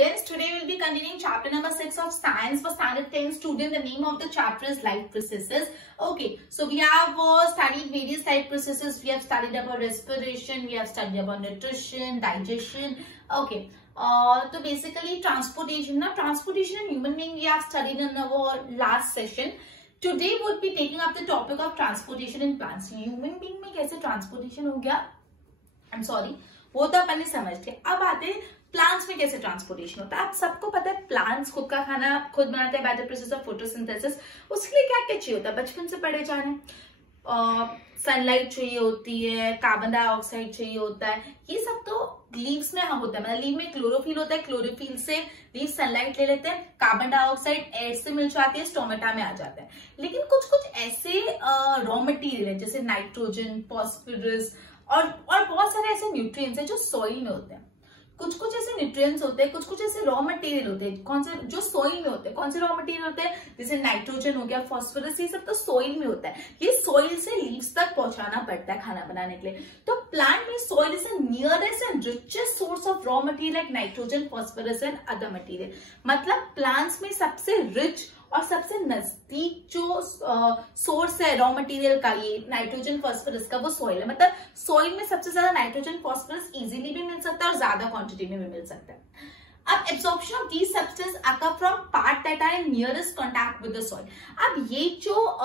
students, today we'll be continuing chapter number 6 of science for standard 10 student. The name of the chapter is life processes. Okay, so we have studied various life processes. We have studied about respiration, we have studied about nutrition, digestion. Okay, so basically transportation. Now transportation in human being we have studied in our last session. Today would be taking up the topic of transportation in plants. Human being में कैसे transportation हो गया? I'm sorry, वो तो अपन ने समझ लिया. अब आते प्लांट्स में कैसे ट्रांसपोर्टेशन होता है. आप सबको पता है प्लांट्स खुद का खाना खुद बनाते हैं by the process of photosynthesis. उसके लिए क्या क्या चाहिए होता है, बचपन से पढ़े जा रहे हैं. सनलाइट चाहिए होती है, कार्बन डाइऑक्साइड चाहिए होता है. ये सब तो लीव्स में होता है. मतलब लीव में क्लोरोफिल होता है, क्लोरोफिल से लीव सनलाइट ले लेते हैं, कार्बन डाइऑक्साइड एयर से मिल जाती है, स्टोमेटा में आ जाता है. लेकिन कुछ कुछ ऐसे रॉ मटेरियल है जैसे नाइट्रोजन, फॉस्फोरस और बहुत सारे ऐसे न्यूट्रिएंट्स हैं जो सॉइल में होते हैं. कुछ कुछ ऐसे न्यूट्रिएंट्स होते हैं, कुछ कुछ ऐसे रॉ मटेरियल होते हैं. कौन से? जो सॉइल में होते हैं. कौन से रॉ मटेरियल होते हैं? जैसे नाइट्रोजन हो गया, फॉस्फोरस, ये सब तो सॉइल में होता है. ये सॉइल से लीव्स तक पहुंचाना पड़ता है खाना बनाने के लिए. तो प्लांट में soil is the nearest and richest source of raw material like nitrogen, phosphorus and other material. मतलब प्लांट्स में सबसे रिच और सबसे नजदीक जो सोर्स है रॉ मटेरियल का, ये नाइट्रोजन फॉस्फोरस का, वो सॉइल है. मतलब सॉइल में सबसे ज्यादा नाइट्रोजन फॉस्फोरस इजीली भी मिल सकता है और ज्यादा क्वांटिटी में भी मिल सकता है. अब absorption of these substance occur from part that are in nearest contact with the soil. अब ये जो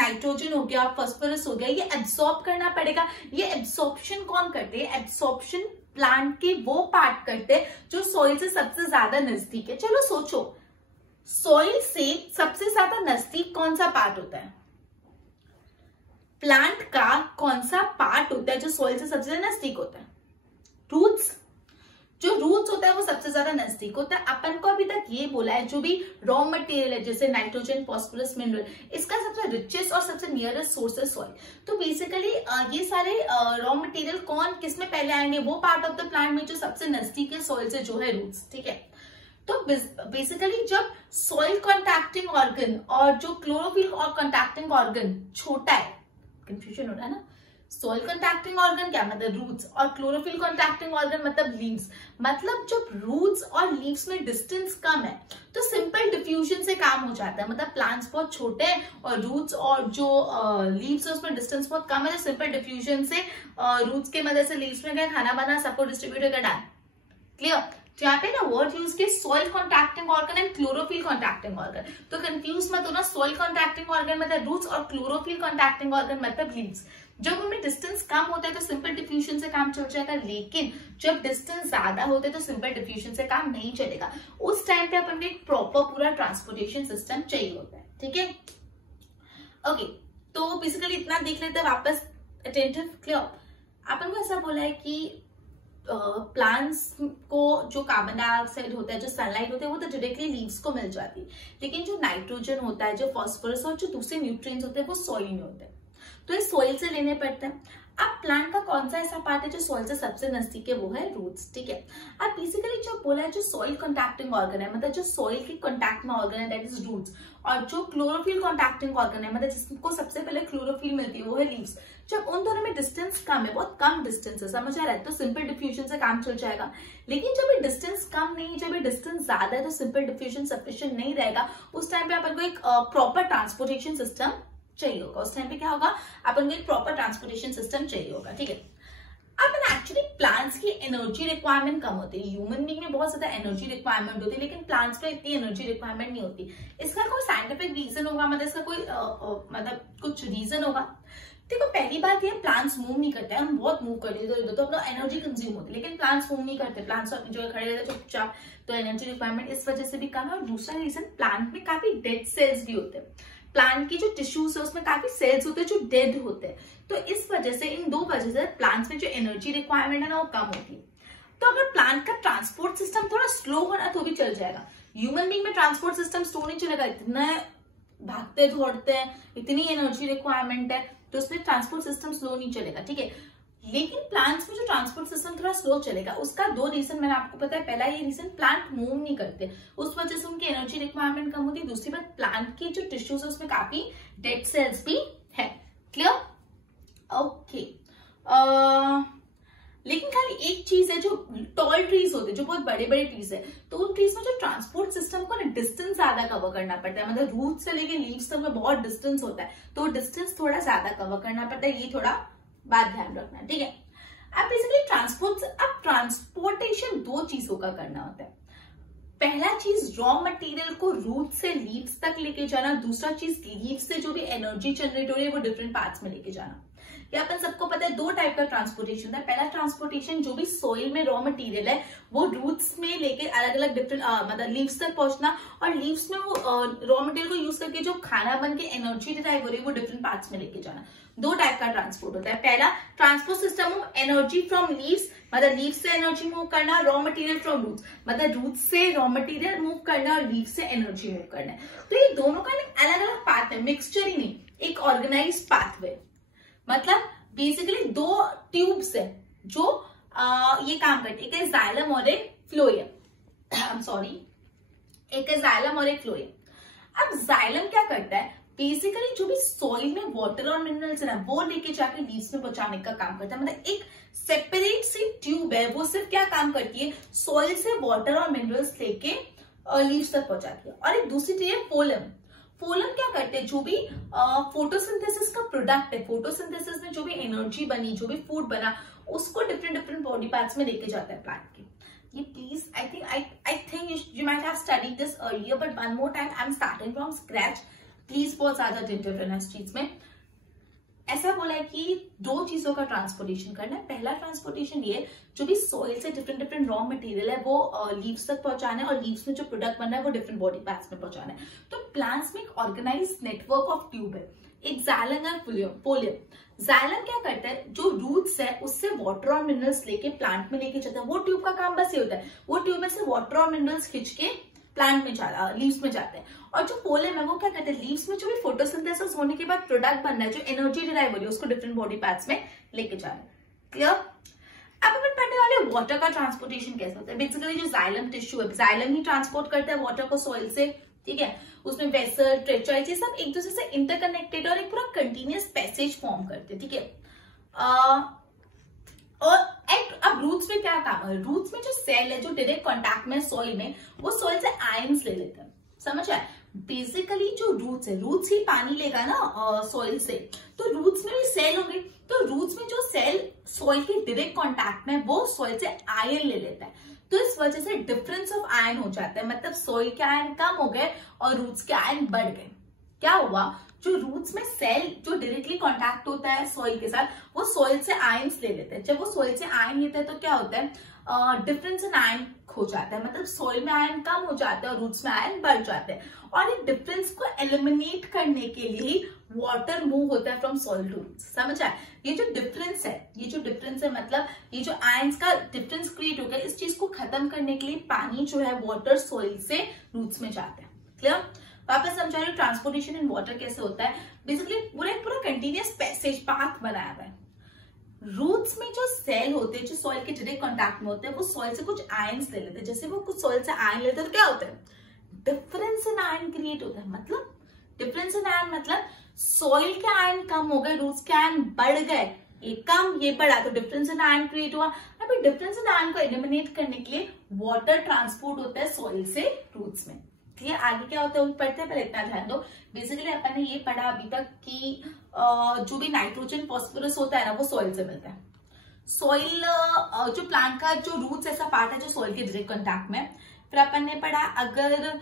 नाइट्रोजन हो गया, फॉस्फोरस हो गया, ये एब्सॉर्ब करना पड़ेगा. ये एब्सॉर्प्शन कौन करते हैं? एब्सॉर्प्शन प्लांट के वो पार्ट करते हैं जो सॉइल से सबसे ज्यादा नजदीक है. चलो सोचो, सॉइल से सबसे ज्यादा नजदीक कौन सा पार्ट होता है? प्लांट का कौन सा पार्ट होता है जो सॉइल से सबसे ज्यादा नजदीक होता है? रूट्स. जो रूट्स होता है वो सबसे ज्यादा नजदीक होता है. अपन को अभी तक ये बोला है जो भी रॉ मटेरियल है जैसे नाइट्रोजन, फॉस्फोरस, मिनरल, इसका सबसे रिचेस्ट और सबसे नियरेस्ट सोर्स है सॉइल. तो बेसिकली ये सारे रॉ मटेरियल कौन किस में पहले आएंगे? वो पार्ट ऑफ द प्लांट में जो सबसे नजदीक है सॉइल से, जो है रूट्स. ठीक है. तो बेसिकली जब सॉइल कॉन्टैक्टिंग ऑर्गन और जो क्लोरोफिल और कॉन्टैक्टिंग ऑर्गन छोटा है, कंफ्यूजन हो रहा है ना. सॉइल कॉन्टैक्टिंग ऑर्गन क्या मतलब? रूट्स. और क्लोरोफिल कॉन्टैक्टिंग ऑर्गन मतलब लीव्स. मतलब जब रूट्स और लीव्स में डिस्टेंस कम है तो सिंपल डिफ्यूजन से काम हो जाता है. मतलब प्लांट्स बहुत छोटे हैं और रूट्स और जो लीव्स है उसमें डिस्टेंस बहुत कम है, तो सिंपल डिफ्यूजन से रूट्स के मदद से लीव्स में क्या खाना बना, सबको डिस्ट्रीब्यूट कर डाल. क्लियर? तो यहाँ पे ना वर्ड यूज किया soil contacting organ and chlorophyll contacting organ. तो कंफ्यूज मत होना. सॉइल कॉन्टैक्टिंग ऑर्गन मतलब रूट्स और क्लोरोफिल कॉन्टैक्टिंग ऑर्गन मतलब लीव्स. जब उनमें डिस्टेंस कम होता है तो सिंपल डिफ्यूजन से काम चल जाएगा. लेकिन जब डिस्टेंस ज्यादा होता है तो सिंपल डिफ्यूजन से काम नहीं चलेगा. उस टाइम पे अपन को एक प्रॉपर पूरा ट्रांसपोर्टेशन सिस्टम चाहिए होता है. ठीक है. ओके, तो बेसिकली इतना देख लेते हैं वापस. अटेंटिव. क्लियर? अपन को ऐसा बोला है कि प्लांट्स को जो कार्बन डाइऑक्साइड होता है, जो सनलाइट होता है, वो तो डायरेक्टली लीव्स को मिल जाती है. लेकिन जो नाइट्रोजन होता है, जो फॉस्फोरस और जो दूसरे न्यूट्रिएंट्स होते हैं वो सॉइल में होते हैं. तो ये सॉइल से लेने पड़ते हैं. अब प्लांट का कौन सा ऐसा पार्ट है जो सॉइल से सबसे नजदीक है? वो है रूट्स. ठीक है. अब बेसिकली जो बोला है जो सॉइल कॉन्टैक्टिंग ऑर्गन है, मतलब जो सॉइल के कॉन्टैक्ट में ऑर्गन है, दैट इज रूट्स. और जो क्लोरोफिल कॉन्टैक्टिंग ऑर्गन है, मतलब जिसको सबसे पहले क्लोरोफिल मिलती है, वो है लीव्स. जब उन दोनों में डिस्टेंस कम है, बहुत कम डिस्टेंस है, समझ आ रहा है, तो सिंपल डिफ्यूजन से काम चल जाएगा. लेकिन जब ये डिस्टेंस कम नहीं, जब ये डिस्टेंस ज्यादा है तो सिंपल डिफ्यूजन सफिशिएंट नहीं रहेगा. उस टाइम पे अपन को एक प्रॉपर ट्रांसपोर्टेशन सिस्टम चाहिए होगा. उस टाइम पे क्या होगा? अपन को एक प्रॉपर ट्रांसपोर्टेशन सिस्टम चाहिए होगा. ठीक है. अब एक्चुअली प्लांट्स की एनर्जी रिक्वायरमेंट कम होती है. ह्यूमन बीइंग में बहुत ज्यादा एनर्जी रिक्वायरमेंट होती है, लेकिन प्लांट्स में इतनी एनर्जी रिक्वायरमेंट नहीं होती. इसका कोई साइंटिफिक रीजन होगा? मतलब इसका कोई मतलब कुछ रीजन होगा. देखो, पहली बात ये, प्लांट्स मूव नहीं करते. हम बहुत मूव करते हैं तो अपना एनर्जी कंज्यूम होती है, लेकिन प्लांट्स मूव नहीं करते. प्लांट्स जो खड़े रहते हैं चुपचाप, तो एनर्जी रिक्वायरमेंट इस वजह से भी कम है. और दूसरा रीजन, प्लांट में काफी डेड सेल्स भी होते हैं. प्लांट की जो टिश्यूज है उसमें काफी सेल्स होते हैं जो डेड होते हैं. तो इस वजह से, इन दो वजह से प्लांट्स में जो एनर्जी रिक्वायरमेंट है ना वो कम होती है. तो अगर प्लांट का ट्रांसपोर्ट सिस्टम थोड़ा स्लो होना तो भी चल जाएगा. ह्यूमन बीइंग में ट्रांसपोर्ट सिस्टम स्लो नहीं चलेगा. इतना भागते दौड़ते हैं, इतनी एनर्जी रिक्वायरमेंट है, तो उसमें ट्रांसपोर्ट सिस्टम स्लो नहीं चलेगा. ठीक है. लेकिन प्लांट्स में जो ट्रांसपोर्ट सिस्टम थोड़ा स्लो चलेगा. उसका दो रीजन मैंने आपको पता है. पहला ये रीजन, प्लांट मूव नहीं करते, उस वजह से उनकी एनर्जी रिक्वायरमेंट कम होती है. दूसरी बात, प्लांट की जो टिश्यूज है उसमें काफी डेड सेल्स भी है. क्लियर? ओके. लेकिन खाली एक चीज है, जो टॉल ट्रीज होते हैं, जो बहुत बड़े बड़े ट्रीज है, तो उन ट्रीज में जो ट्रांसपोर्ट सिस्टम को ना डिस्टेंस ज्यादा कवर करना पड़ता है, मतलब रूट से लेके लीव्स तक में बहुत डिस्टेंस होता है, तो डिस्टेंस थोड़ा ज्यादा कवर करना पड़ता है, ये थोड़ा बात ध्यान रखना, ठीक है। अब बेसिकली ट्रांसपोर्टेशन दो चीजों का करना होता है। पहला चीज रॉ मटेरियल को रूट से लीव्स तक लेके जाना, दूसरा चीज लीव्स से जो भी एनर्जी जनरेट हो रही है वो डिफरेंट पार्ट्स में लेके जाना। ये अपन सबको पता है, दो टाइप का ट्रांसपोर्टेशन है। पहला ट्रांसपोर्टेशन जो भी सोइल में रॉ मटेरियल है वो रूट्स में लेके अलग अलग डिफरेंट मतलब लीव्स तक पहुंचना, और लीव्स में वो रॉ मटेरियल को यूज करके जो खाना बन के एनर्जी डिराइव हो रही है वो डिफरेंट पार्ट्स में लेके जाना। दो टाइप का ट्रांसपोर्ट होता है। पहला transport system of energy from leaves, मतलब लीव से एनर्जी मूव करना, रॉ मटेरियल फ्रॉम रूट्स, मतलब रूट से रॉ मटेरियल मूव करना और लीव से एनर्जी मूव करना। तो ये दोनों का अलग अलग पाथ है, मिक्सचर ही नहीं, एक ऑर्गेनाइज्ड पाथवे। मतलब बेसिकली दो ट्यूब्स है जो ये काम करती है, एक है जाइलम और एक फ्लोएम, सॉरी, एक है जाइलम और एक फ्लोएम। अब जाइलम क्या करता है, बेसिकली जो भी सॉइल में वाटर और मिनरल्स है ना वो लेके जाके लीव्स में पहुंचाने का काम करता है। मतलब एक सेपरेट सी ट्यूब है, वो सिर्फ क्या काम करती है, सॉइल से वाटर और मिनरल्स लेके लीव्स तक पहुंचाती है। और एक दूसरी ट्यूब है फोलम। फोलम क्या करते हैं, जो भी फोटोसिंथेसिस का प्रोडक्ट है, फोटोसिंथेसिस में जो भी एनर्जी बनी, जो भी फूड बना, उसको डिफरेंट डिफरेंट बॉडी पार्ट्स में लेके जाता है प्लांट के। ये please I think you might have studied this earlier, but one more time I am starting from scratch, please बहुत ज्यादा अटेंटिव रहना इस चीज में। ऐसा बोला है कि दो चीजों का ट्रांसपोर्टेशन करना है। पहला ट्रांसपोर्टेशन ये, जो भी सॉइल से डिफरेंट डिफरेंट रॉ मटेरियल है वो लीव्स तक पहुंचाना है, और लीव्स में जो प्रोडक्ट बन रहा है वो डिफरेंट बॉडी पार्ट्स में पहुंचाना है। तो प्लांट्स में एक ऑर्गेनाइज्ड नेटवर्क ऑफ ट्यूब है, एक जाइलम और फोलियम। जाइलम क्या करता है, जो रूट्स है उससे वाटर और मिनरल्स लेके प्लांट में लेके जाता है। वो ट्यूब का काम बस ये होता है, वो ट्यूब में से वाटर और मिनरल्स खींच के प्लांट में लीव्स में जाते हैं। और जो फोलम है वो क्या करते हैं, लीव्स में जो भी फोटोसिंथेसिस होने के बाद प्रोडक्ट बन रहा है, जो एनर्जी डिराइव हो रही है, उसको डिफरेंट बॉडी पार्ट्स में लेके जा रहे हैं। क्लियर? अब अपन पढ़ने वाले वाटर का ट्रांसपोर्टेशन कैसे होता है। बेसिकली जो जाइलम टिश्यू है, जाइलम ही ट्रांसपोर्ट करता है वाटर को सॉइल से, ठीक है। उसमें वेसल, ट्रेचर, ये सब एक दूसरे से इंटरकनेक्टेड और एक पूरा कंटिन्यूअस पैसेज फॉर्म करते हैं, ठीक है। और अब रूट्स में क्या काम है, रूट्स में जो सेल है जो डायरेक्ट कांटेक्ट में सॉइल में, वो सॉइल से आयंस ले लेते हैं, समझ आए। बेसिकली जो रूट्स है, रूट्स ही पानी लेगा ना सॉइल से, तो रूट्स में भी सेल होंगे, तो रूट्स में जो सेल सॉइल के डायरेक्ट कांटेक्ट में, वो सॉइल से आयन ले लेता है। तो इस वजह से डिफरेंस ऑफ आयन हो जाता है, मतलब सॉइल के आयन कम हो गए और रूट्स के आयन बढ़ गए। क्या हुआ, जो रूट्स में सेल जो डायरेक्टली कांटेक्ट होता है सॉइल के साथ, वो सॉइल से आयंस ले लेते हैं। जब वो सॉइल से आयन लेते हैं तो क्या होता है, डिफरेंस इन आयन खो जाता है, मतलब सॉइल में आयन कम हो जाता है और रूट्स में आयन बढ़ जाते हैं। और इस डिफरेंस को एलिमिनेट करने के लिए वाटर मूव होता है फ्रॉम सॉइल टू रूट्स, समझ आए। ये जो डिफरेंस है, मतलब ये जो आयंस का डिफरेंस क्रिएट हो गया, इस चीज को खत्म करने के लिए पानी जो है वाटर सॉइल से रूट्स में जाता है। क्लियर? वापस समझा रही हूँ ट्रांसपोर्टेशन इन वाटर कैसे होता है। बेसिकली पूरा कंटिन्यूअस पैसेज पाथ बनाया हुआ है। रूट्स में जो सेल होते हैं, जो सॉइल के डायरेक्ट कांटेक्ट में होते हैं, वो सॉइल से कुछ आयंस ले लेते हैं। जैसे वो कुछ सॉइल से आयन लेते हैं तो क्या होता है, डिफरेंस इन आयन क्रिएट होता है। मतलब डिफरेंस इन आयन मतलब सॉइल के आयन कम हो गए, रूट्स के आयन बढ़ गए, ये कम ये बढ़ा, तो डिफरेंस इन आयन क्रिएट हुआ। अभी डिफरेंस इन आयन को एलिमिनेट करने के लिए वाटर ट्रांसपोर्ट होता है सॉइल से रूट्स में। ये आगे क्या होता है पढ़ते हैं, पहले इतना ध्यान दो। बेसिकली अपन ने ये पढ़ा अभी तक कि जो भी नाइट्रोजन फॉस्फोरस होता है ना, वो सॉइल से मिलता है। सॉइल जो प्लांट का जो रूट्स ऐसा पार्ट है जो सॉइल के डायरेक्ट कांटेक्ट में। फिर अपन ने पढ़ा अगर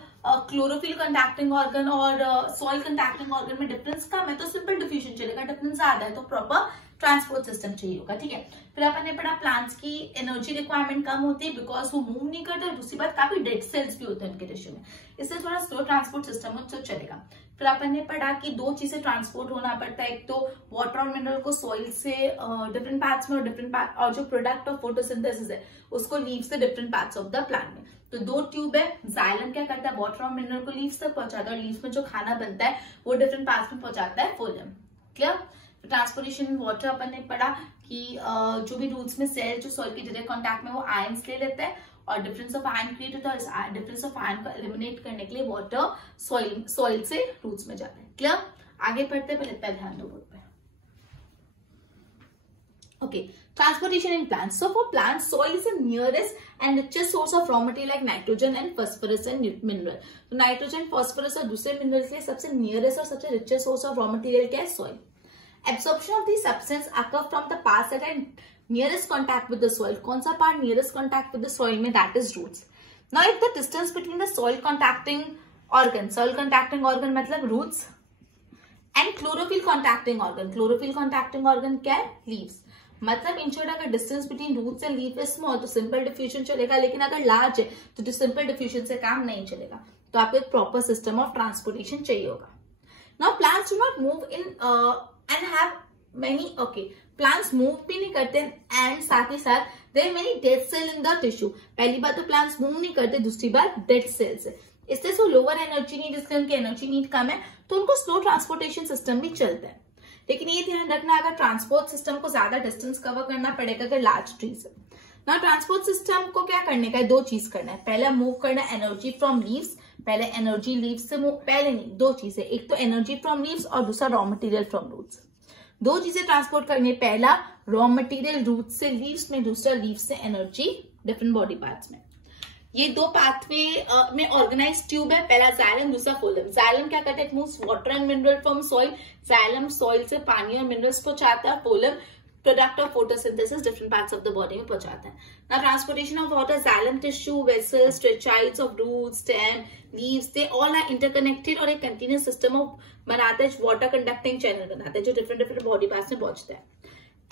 क्लोरोफिल कंडक्टिंग ऑर्गन और सॉइल कंडक्टिंग ऑर्गन में डिफरेंस कम है तो सिंपल डिफ्यूजन चलेगा, डिफरेंस ज्यादा है तो प्रॉपर ट्रांसपोर्ट सिस्टम चाहिए होगा, ठीक है। फिर अपन ने पढ़ा प्लांट्स की एनर्जी रिक्वायरमेंट कम होती है बिकॉज वो मूव नहीं करते, और दूसरी बात काफी डेड सेल्स भी होते हैं उनके टिश्यू में, इससे थोड़ा स्लो ट्रांसपोर्ट सिस्टम तो चलेगा। फिर अपन ने पढ़ा कि दो चीजें ट्रांसपोर्ट होना पड़ता है, एक तो वाटर और मिनरल को सॉइल से डिफरेंट पार्ट्स में, और डिफरेंट पार्ट और जो प्रोडक्ट ऑफ फोटोसिंथेसिस है उसको लीव्स से different parts of the plant में। तो दो ट्यूब है, जाइलम क्या करता है वाटर और मिनरल को लीव्स तक पहुंचाता है, और लीव्स में जो खाना बनता है वो डिफरेंट पार्ट्स में पहुंचाता है फोलम। क्लियर? ट्रांसपोर्टेशन इन वाटर अपन ने पढ़ा कि जो भी रूट्स में सेल जो सॉइल के डायरेक्ट कांटेक्ट में वो आयंस ले लेते हैं और डिफरेंस ऑफ आयन क्रिएट होता है, और डिफरेंस ऑफ आयन को एलिमिनेट करने के लिए वाटर सॉइल से रूट्स में जाता है। क्लियर? आगे पढ़ते हैं, पहले इतना ध्यान दो बोर्ड पे। Okay, transportation in plants. So for plants, soil is the nearest and richest source of raw material like nitrogen and phosphorus and mineral. तो nitrogen, phosphorus और दूसरे mineral के लिए सबसे nearest और सबसे richest source of raw material क्या है? Soil. Absorption of these substances occur from the parts that are nearest contact with the soil. कौन सा part nearest contact with the soil में? That is roots. Now if the distance between the soil contacting organ मतलब roots and chlorophyll contacting organ क्या है? Leaves. मतलब in short अगर distance between roots and leaf is small तो simple diffusion चलेगा, लेकिन अगर लार्ज है तो सिंपल डिफ्यूजन से काम नहीं चलेगा, तो आपको एक प्रॉपर सिस्टम ऑफ ट्रांसपोर्टेशन चाहिए होगा. Now plants do not move in and have many plants move भी नहीं करते एंड साथ ही साथ there are many dead cell in the tissue. पहली बात तो प्लांट्स मूव नहीं करते, दूसरी बात डेड सेल्स है, इससे सो लोअर एनर्जी नीड, इसलिए उनकी एनर्जी नीड कम है तो उनको स्लो ट्रांसपोर्टेशन सिस्टम भी चलता है. लेकिन ये ध्यान रखना अगर ट्रांसपोर्ट सिस्टम को ज्यादा डिस्टेंस कवर करना पड़ेगा अगर लार्ज ट्रीज है. ना ट्रांसपोर्ट सिस्टम को क्या करने का है? दो चीज करना है. पहला मूव करना एनर्जी फ्रॉम लीव्स, पहले एनर्जी लीव्स से मूव, पहले नहीं, दो चीजें, एक तो एनर्जी फ्रॉम लीव्स और दूसरा रॉ मटेरियल फ्रॉम रूट्स. दो चीजें ट्रांसपोर्ट करनी है, पहला रॉ मटेरियल रूट्स से लीव्स में, दूसरा लीव्स से एनर्जी डिफरेंट बॉडी पार्ट्स में. ये दो पाथवे में ऑर्गेनाइज ट्यूब है, पहला जाइलम, दूसरा फोलम. जाइलम क्या करता है? It moves water and mineral from soil. Xylem soil से पानी और मिनरल्स पहुंचाता है. Phloem product of photosynthesis different parts of the body में पहुंचाता है. ना transportation of water, xylem tissue, vessels, tracheids of root, stem, leaves, they all are interconnected और एक कंटिन्यूस सिस्टम ऑफ बनाता है, वाटर कंडक्टिंग चैनल बनाता है जो डिफरेंट बॉडी पार्ट्स में पहुंचता है.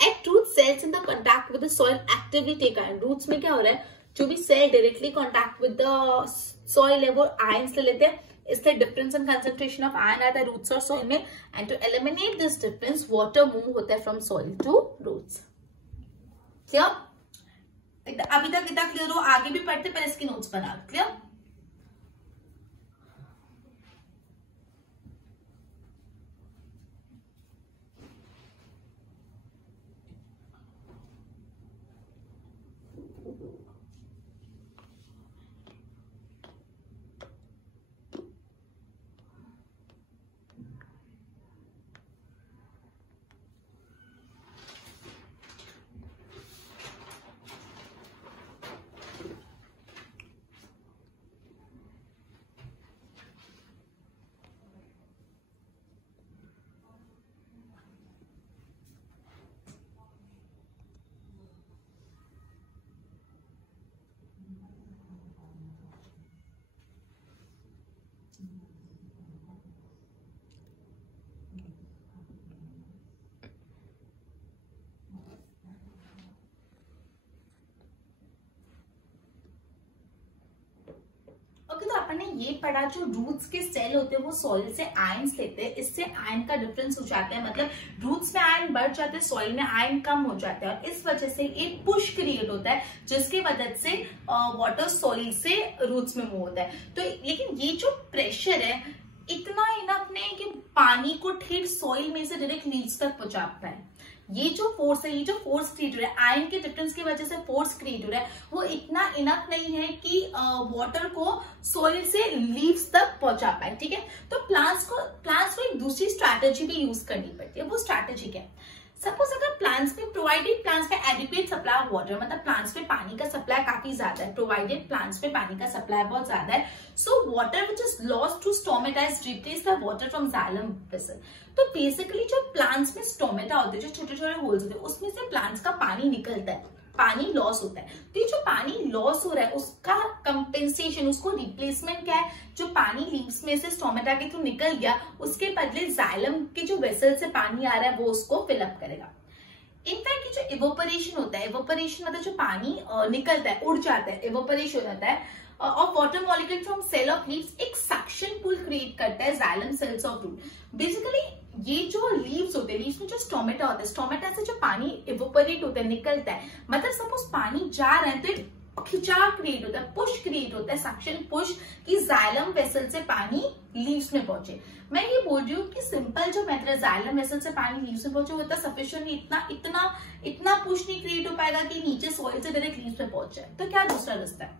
At root cells in the contact with the soil actively take ion. Roots में क्या हो रहा है? जो भी cell directly contact with the soil है वो आयंस ले लेते हैं, इससे difference in concentration of ion आता है रूट्स और सॉइल में. And to eliminate this difference water move होता है from soil to roots. Clear? अभी तक इतना क्लियर हो? आगे भी पढ़ते पर इसकी नोट्स बना. क्लियर? तो अपन ने ये पढ़ा जो रूट्स के सेल होते हैं वो सॉइल से आयंस लेते हैं, इससे आयन का डिफरेंस हो जाता है, मतलब रूट्स में आयन बढ़ जाते हैं, सॉइल में आयन कम हो जाता है और इस वजह से एक पुश क्रिएट होता है जिसकी वजह से वाटर सॉइल से रूट्स में मूव होता है. तो लेकिन ये जो प्रेशर है इतना इनफ नहीं कि पानी को ठीक सॉइल में से डायरेक्ट लीव्स तक पहुंचा पाए. ये जो फोर्स है, ये जो फोर्स क्रिएट हो रहा है, आयन के डिफरेंस की वजह से फोर्स क्रिएट हो रहा है, वो इतना इनफ नहीं है कि वाटर को सॉइल से लीव्स तक पहुंचा पाए. ठीक है, तो प्लांट्स को एक दूसरी स्ट्रैटेजी भी यूज करनी पड़ती है. वो स्ट्रैटेजी क्या है? सपोज अगर प्लांट्स पे एडिक्वेट सप्लाई ऑफ वाटर, मतलब प्लांट्स पे पानी का सप्लाई काफी ज्यादा है, प्रोवाइडेड प्लांट्स पे पानी का सप्लाई बहुत ज्यादा है, so water which is lost to stomata is replaced by water from xylem vessel. तो बेसिकली जो प्लांट्स में स्टोमेटा होते हैं, जो छोटे छोटे होल्स होते हैं, उसमें से प्लांट्स का पानी निकलता है, पानी लॉस होता है. तो ये जो पानी लॉस हो रहा है उसका कंपेंसेशन, उसको रिप्लेसमेंट क्या है? जो पानी लीव्स में से स्टोमेटा के थ्रू निकल गया उसके बदले जाइलम के जो वेसल से पानी आ रहा है वो उसको फिलअप करेगा. इनफैक्ट जो इवोपरेशन होता है, इवोपरेशन मतलब जो पानी निकलता है, उड़ जाता है, इवोपरेशन हो जाता है of water molecule from cell of leaves, एक सक्शन पुल क्रिएट करता है xylem cells of root. Basically ये जो लीव्स होते हैं, लीव्स में जो स्टोमेटा होता है, स्टोमेटा से जो पानी इवोपरेट होता है, निकलता है, मतलब सपोज पानी जा रहा है तो खिंचाव क्रिएट होता है, पुश क्रिएट होता है, सक्शन पुश, कि जाइलम वेसल से पानी लीव्स में पहुंचे. मैं ये बोल रही हूँ कि सिंपल जो मेथड है जाइलम वेसल से पानी लीव्स में पहुंचे वो इतना सफिशिएंट नहीं, इतना पुश नहीं क्रिएट हो पाएगा कि नीचे सॉइल से डायरेक्ट लीव्स में पहुंच जाए. तो क्या दूसरा रास्ता है?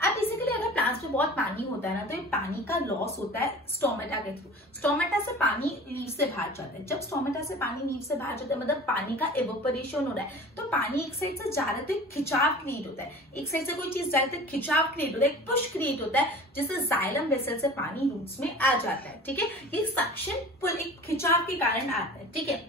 अब बेसिकली अगर प्लांट्स में बहुत पानी होता है ना, तो ये पानी का लॉस होता है स्टोमेटा के थ्रू। स्टोमेटा से पानी लीव से बाहर जाता है। जब स्टोमेटा से पानी लीव से बाहर जाता है मतलब पानी का एवोपरेशन हो रहा है, तो पानी एक साइड से जा रहा है तो एक खिंचाव क्रिएट होता है। एक साइड से कोई चीज जा रही है तो खिंचाव क्रिएट होता है, एक पुश क्रिएट होता है, जिससे जाइलम वेसल से पानी रूट्स में आ जाता है। ठीक है, ये सक्शन पुल एक खिंचाव के कारण आता है। ठीक है,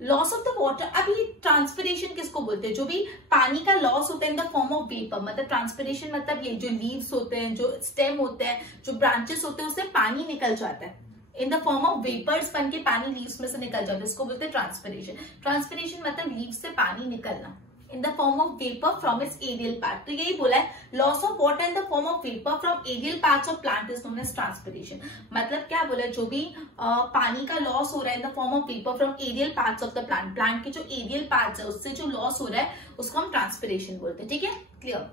लॉस ऑफ द वाटर, अभी ट्रांसपिरेशन किसको बोलते हैं? जो भी पानी का लॉस होता है in the form of vapour, मतलब ट्रांसपिरेशन मतलब ये जो लीव्स होते हैं, जो स्टेम होते हैं, जो ब्रांचेस होते हैं, उससे पानी निकल जाता है in the form of vapours, बन के पानी लीव्स में से निकल जाता है, इसको बोलते हैं ट्रांसपिरेशन। ट्रांसपिरेशन मतलब लीव्स से पानी निकलना in the form of vapor from its aerial part। तो यही बोला है, loss of water in the form of vapor from aerial parts of plant is known as transpiration। मतलब क्या बोला है, जो भी पानी का लॉस हो रहा है in the form of vapor from aerial parts of the plant, plant के जो एरियल पार्ट्स है उससे जो लॉस हो रहा है उसको हम ट्रांसपिरेशन बोलते हैं। ठीक है, क्लियर?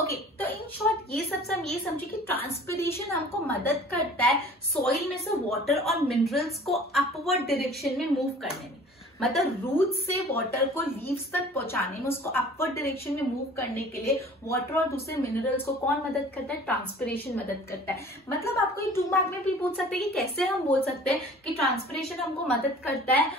ओके, तो इन शॉर्ट ये सबसे हम ये समझे कि ट्रांसपिरेशन हमको मदद करता है सॉइल में से वाटर और मिनरल्स को अपवर्ड डायरेक्शन में मूव करने में। मतलब रूट से वाटर को लीव्स तक पहुंचाने में, उसको अपवर्ड डायरेक्शन में मूव करने के लिए वाटर और दूसरे मिनरल्स को कौन मदद करता है? ट्रांसपिरेशन मदद करता है। मतलब आपको ये 2 मार्क में भी पूछ सकते हैं कि कैसे हम बोल सकते हैं कि ट्रांसपिरेशन हमको मदद करता है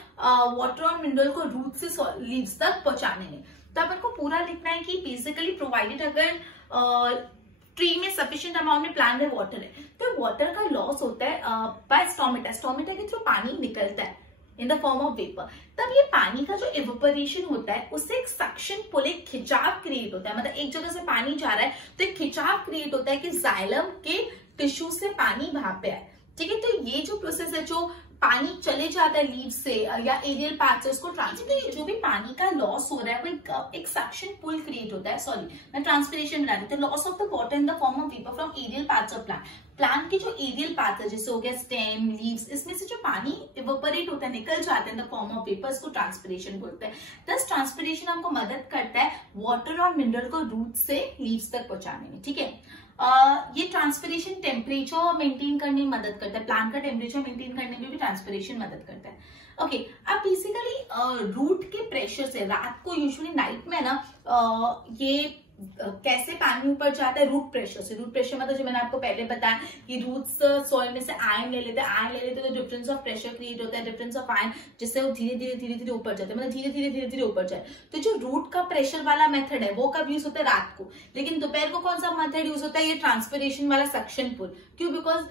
वाटर और मिनरल को रूट से लीव्स तक पहुंचाने में। तो अपन को पूरा लिखना है कि बेसिकली प्रोवाइडेड अगर ट्री में सफिशिएंट अमाउंट में प्लांट में वाटर है, तो वाटर का लॉस होता है बाय स्टोमेटा। स्टोमेटा के थ्रू पानी निकलता है in the form of vapour. तब ये पानी का जो इवेपोरेशन होता है उससे एक सक्शन पुल, एक खिंचाव क्रिएट होता है। मतलब एक जगह से पानी जा रहा है तो एक खिंचाव क्रिएट होता है कि जाइलम के टिश्यू से पानी वहां पे आए। ठीक है, तो ये जो प्रोसेस है, जो पानी चले जाता है लीव से या एरियल पार्ट से, उसको ट्रांसपिरेशन। जो भी पानी का लॉस हो रहा है वो एक सक्शन पुल क्रिएट होता है। सॉरी, मैं ट्रांसपिरेशन बना रही थी। Loss of the water in the form of vapour from aerial parts of plant. Plant के जो एरियल पार्ट है, जैसे हो गया स्टेम, लीव्स, इसमें से जो पानी इवेपोरेट होता है, निकल जाता है in the form of vapour, इसको ट्रांसपिरेशन बोलते हैं। दस ट्रांसपिरेशन हमको मदद करता है वाटर और मिनरल को रूट से लीव्स तक पहुंचाने में। ठीक है, ये ट्रांसपिरेशन टेम्परेचर मेंटेन करने में मदद करता है। प्लांट का टेम्परेचर मेंटेन करने में भी ट्रांसपिरेशन मदद करता है। ओके, अब बेसिकली रूट के प्रेशर से रात को यूजुअली नाइट में ना ये कैसे पानी ऊपर जाता है? रूट प्रेशर से। रूट प्रेशर मतलब जो मैंने आपको पहले बताया कि रूट्स सॉइल में से आयरन ले लेते हैं, आयरन ले लेते हैं तो डिफरेंस ऑफ प्रेशर क्रिएट होता है, डिफरेंस ऑफ आयरन, जिससे वो धीरे धीरे ऊपर जाते हैं, मतलब धीरे धीरे ऊपर जाए। तो जो रूट का प्रेशर वाला मेथड है वो कब यूज होता है? रात को। लेकिन दोपहर को कौन सा मेथड यूज होता है? ये ट्रांसपिरेशन वाला सक्शन पुल। क्यों? बिकॉज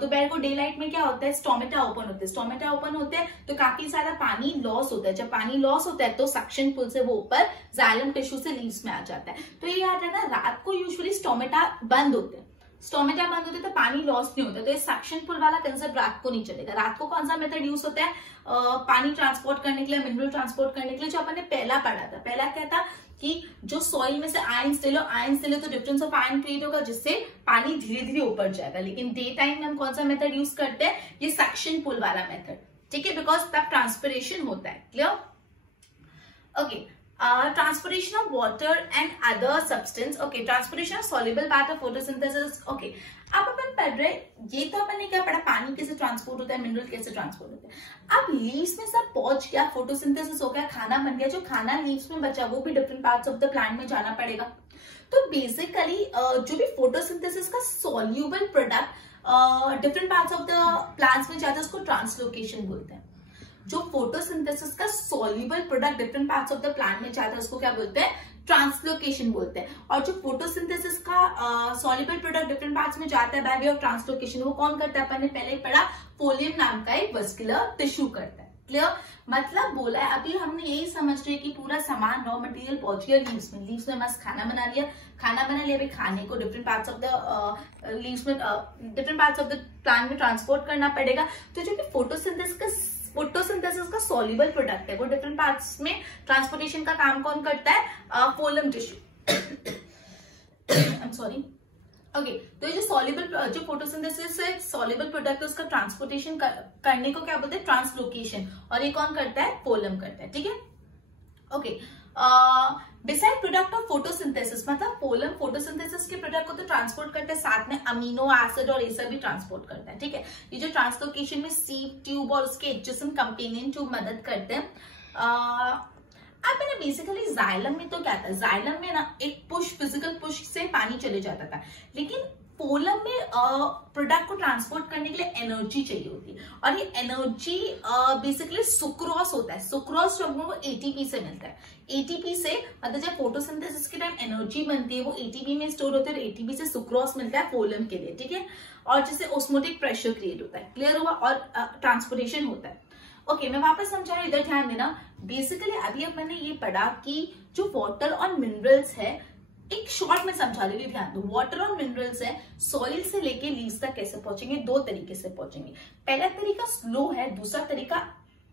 दोपहर को डे लाइट में क्या होता है? स्टोमेटा ओपन होते हैं। स्टोमेटा ओपन होते हैं तो काफी सारा पानी लॉस होता है। जब पानी लॉस होता है तो सक्शन पुल से वो ऊपर जाइलम टिश्यू से लीव्स में आ जाता है। तो ये याद रखना, रात को यूजुअली स्टोमेटा बंद होते हैं। स्टोमेटा बंद होते तो पानी लॉस नहीं होता। तो ये सक्शन पुल वाला कंसेप्ट रात को नहीं चलेगा। रात को कौन सा मेथड यूज होता है? पानी ट्रांसपोर्ट करने के लिए, मिनरल ट्रांसपोर्ट करने के लिए, जो अपन ने पहला पढ़ा था। पहला क्या था कि जो सॉइल में से आयरन ले लो तो डिफरेंस ऑफ आयरन क्रिएट होगा, जिससे पानी धीरे धीरे ऊपर जाएगा। लेकिन डे टाइम में हम कौन सा मेथड यूज करते हैं? ये सक्शन पुल वाला मेथड। ठीक है, बिकॉज तब ट्रांसपिरेशन होता है। Clear? Okay, transpiration of water and other substance। okay, transpiration of soluble part of photosynthesis। okay, अब अपन पढ़ रहे, ये तो अपन ने क्या पढ़ा? पानी कैसे ट्रांसपोर्ट होता है, मिनरल कैसे ट्रांसपोर्ट होता है। अब लीव्स में सब पहुंच गया, फोटोसिंथेसिस हो गया, खाना बन गया। जो खाना लीव्स में बचा वो भी different parts of the plant में जाना पड़ेगा। तो बेसिकली जो भी फोटोसिंथेसिस का soluble product different parts of the plants में जाता है उसको ट्रांसलोकेशन बोलते हैं। जो फोटोसिंथेसिस का soluble product different parts of the plant में जाता है उसको क्या बोलते हैं? ट्रांसलोकेशन बोलते हैं। और जो फोटोसिंथेसिस का सॉल्युबल प्रोडक्ट डिफरेंट पार्ट्स में जाता है बाय वे ऑफ ट्रांसलोकेशन, वो कौन करता है? अपन ने पहले ही पढ़ा, फोलियम नाम का एक वस्कुलर टिश्यू करता है। क्लियर? मतलब बोला है, अभी हमने यही समझ रहे कि पूरा सामान रॉ मटेरियल पहुंच गया लीव्स में। लीव्स में मस्त खाना बना लिया, अभी खाने को different parts of the leaves में, different parts of the plant में ट्रांसपोर्ट करना पड़ेगा। तो जो कि फोटोसिंथेसिस का सॉल्युबल प्रोडक्ट है वो डिफरेंट पार्ट्स में ट्रांसपोर्टेशन का काम कौन करता है? Folium tissue. I am sorry. Okay, तो ये जो सॉल्युबल, जो फोटोसिंथेसिस है सॉल्युबल प्रोडक्ट है, उसका ट्रांसपोर्टेशन करने को क्या बोलते हैं? ट्रांसलोकेशन। और ये कौन करता है? फोलियम करता है। ठीक है, okay. Beside product of photosynthesis, मतलब फोलियम फोटोसिंथेसिस के प्रोडक्ट को तो ट्रांसपोर्ट करते हैं, साथ में अमीनो एसिड और ये सब भी ट्रांसपोर्ट करता है। ठीक है, ये जो ट्रांसलोकेशन में सीव ट्यूब और उसके एडजेसेंट कंपेनियन ट्यूब मदद करते हैं। अब मैंने बेसिकली जाइलम में तो क्या था, जाइलम में ना एक पुश, फिजिकल पुश से पानी चले जाता था, लेकिन फोलम में प्रोडक्ट को ट्रांसपोर्ट करने के लिए एनर्जी चाहिए होती है, और ये एनर्जी बेसिकली सुक्रोस होता है। सुक्रोस जो हम लोगों को एटीपी से मिलता है। एटीपी से मतलब जब फोटोसिंथेसिस के टाइम एनर्जी बनती है वो एटीपी में स्टोर होती है, एटीपी से सुक्रोस मिलता है फोलम के लिए, ठीक है। और जिससे ऑस्मोटिक प्रेशर क्रिएट होता है, क्लियर हुआ, और ट्रांसपोर्टेशन होता है। ओके, मैं वापस समझा रही हूँ, इधर ध्यान देना। बेसिकली अभी अब मैंने ये पढ़ा कि जो वाटर और मिनरल्स है, एक शॉर्ट में समझा रही हूँ, ध्यान दो। वाटर और मिनरल्स है, सॉइल से लेके लीव्स तक कैसे पहुंचेंगे, दो तरीके से पहुंचेंगे। पहला तरीका स्लो है, दूसरा तरीका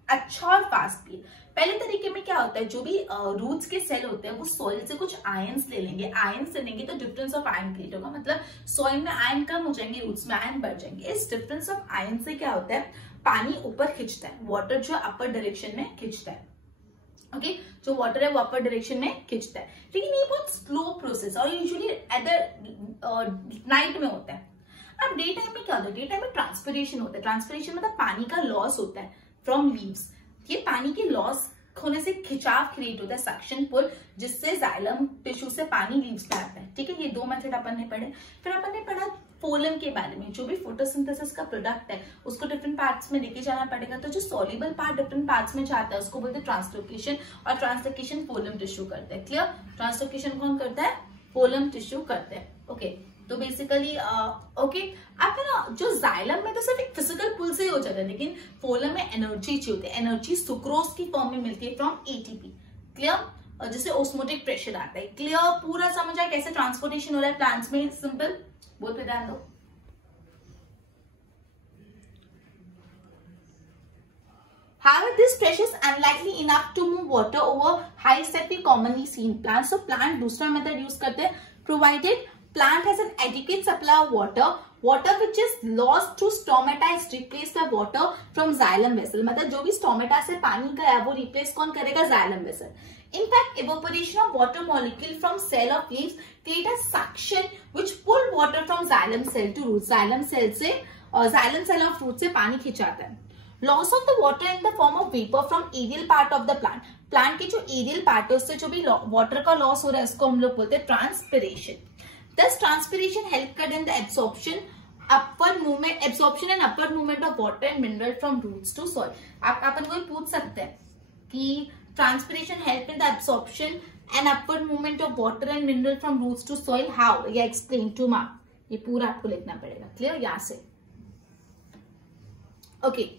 अच्छा और फास्ट भी है। पहले तरीके में क्या होता है, जो भी रूट्स के सेल होते हैं वो सॉइल से कुछ आयंस ले लेंगे, आयंस लेंगे तो डिफरेंस ऑफ आयन क्रिएट होगा, मतलब सॉइल में आयन कम हो जाएंगे, रूट्स में आयन बढ़ जाएंगे। इस डिफरेंस ऑफ आयन से क्या होता है, पानी ऊपर खिंचता है, वाटर जो अपर डायरेक्शन में खिंचता है। ओके, जो वाटर है वो अपर डायरेक्शन में खिंचता है, लेकिन ये बहुत स्लो प्रोसेस और यूजुअली एट नाइट में होता है। अब डे टाइम में क्या होता है, डे टाइम में ट्रांसपिरेशन होता है। ट्रांसपिरेशन मतलब पानी का लॉस होता है फ्रॉम लीव्स। ये पानी के लॉस होने से खिंचाव क्रिएट होता है, सक्शन पुल, जिससे जाइलम टिश्यू से पानी लीव्स पे आता है, ठीक है। ये दो मेथड अपन ने पढ़े। फिर अपन ने पढ़ा फोलम के बारे में, जो भी फोटोसिंथेसिस का प्रोडक्ट है उसको डिफरेंट पार्ट्स में लेके जाना पड़ेगा, तो जो सॉल्युबल पार्ट डिफरेंट पार्ट्स में जाता है उसको बोलते हैं ट्रांसलोकेशन, और ट्रांसलोकेशन फोलम टिश्यू करता है, क्लियर। ट्रांसलोकेशन कौन करता है, फोलम टिश्यू करता है। ओके, तो बेसिकली ओके, आप है ना, जो जाइलम में तो सिर्फ एक फिजिकल पुल से ही हो जाता है, लेकिन फोलम में एनर्जी चाहिए होती है। एनर्जी सुक्रोज की फॉर्म में मिलती है फ्रॉम एटीपी, क्लियर, और जिससे ऑस्मोटिक प्रेशर आता है, क्लियर। पूरा समझ आया कैसे ट्रांसपोर्टेशन हो रहा है प्लांट्स में, सिंपल। बोल पे ध्यान दो। However, this pressure is unlikely enough to move water over heights that we commonly see in plants. So, plant दूसरा मेथड यूज करते हैं, provided plant has an adequate supply of water, water which is lost through stomata is replaced by water from xylem vessel. मतलब जो भी stomata से पानी गया वो रिप्लेस कौन करेगा, xylem vessel. In fact, evaporation of water molecule from cell of leaves create a suction which pull water from xylem cell to root. xylem cell of root से पानी खिंचाता है. Loss of the water in the form of vapor from aerial part of the plant. Plant के जो aerial part है उससे जो भी water का लॉस हो रहा है उसको हम लोग बोलते हैं transpiration. Thus, transpiration help cut in the absorption and upward movement of water and mineral from roots to soil. आप अपन को पूछ सकते हैं कि transpiration help in the absorption and upward movement of water and mineral from roots to soil. How? या explain to mark. ये पूरा आपको लिखना पड़ेगा, क्लियर, यहाँ से. Okay.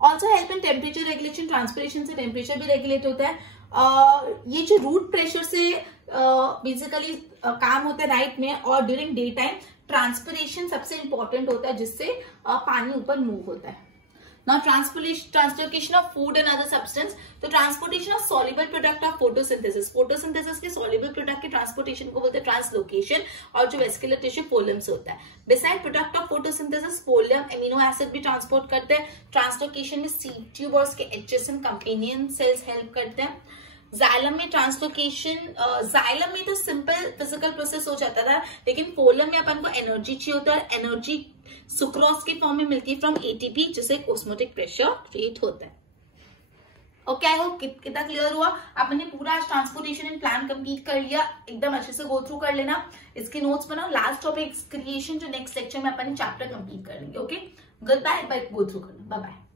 Also help in temperature regulation. Transpiration से टेम्परेचर भी रेगुलेट होता है. ये जो रूट प्रेशर से बेसिकली काम होता है नाइट में, और ड्यूरिंग डे टाइम ट्रांसपिरेशन सबसे इंपॉर्टेंट होता है जिससे पानी ऊपर मूव होता है. Now translocation of food and other substance. तो transportation of soluble product of photosynthesis. Photosynthesis के सॉल्युबल प्रोडक्ट के ट्रांसपोर्टेशन को बोलते हैं ट्रांसलोकेशन, और जो वेस्कुलर टिश्यू फोलम से होता है. Beside product of photosynthesis, phloem amino acid भी ट्रांसपोर्ट करते हैं. ट्रांसलोकेशन में सीड ट्यूब और उसके एडजेसेंट कंपेनियन सेल्स हेल्प करते हैं. जाइलम में ट्रांसलोकेशन, जाइलम में तो सिंपल फिजिकल प्रोसेस हो जाता था, लेकिन फोलम में अपन को एनर्जी चाहिए होता है. एनर्जी सुक्रोज के फॉर्म में मिलती है फ्रॉम एटीपी, जिससे ऑस्मोटिक प्रेशर क्रिएट होता है. ओके, आई होप कितना क्लियर हुआ. आपने पूरा ट्रांसपोर्टेशन एंड प्लान कंप्लीट कर लिया, एकदम अच्छे से गो थ्रू कर लेना. इसके नोट्स बनाओ. लास्ट टॉपिक क्रिएशन, जो नेक्स्ट लेक्चर में अपन चैप्टर कंप्लीट कर लेंगे. Okay, good bye, go through करना. Bye bye.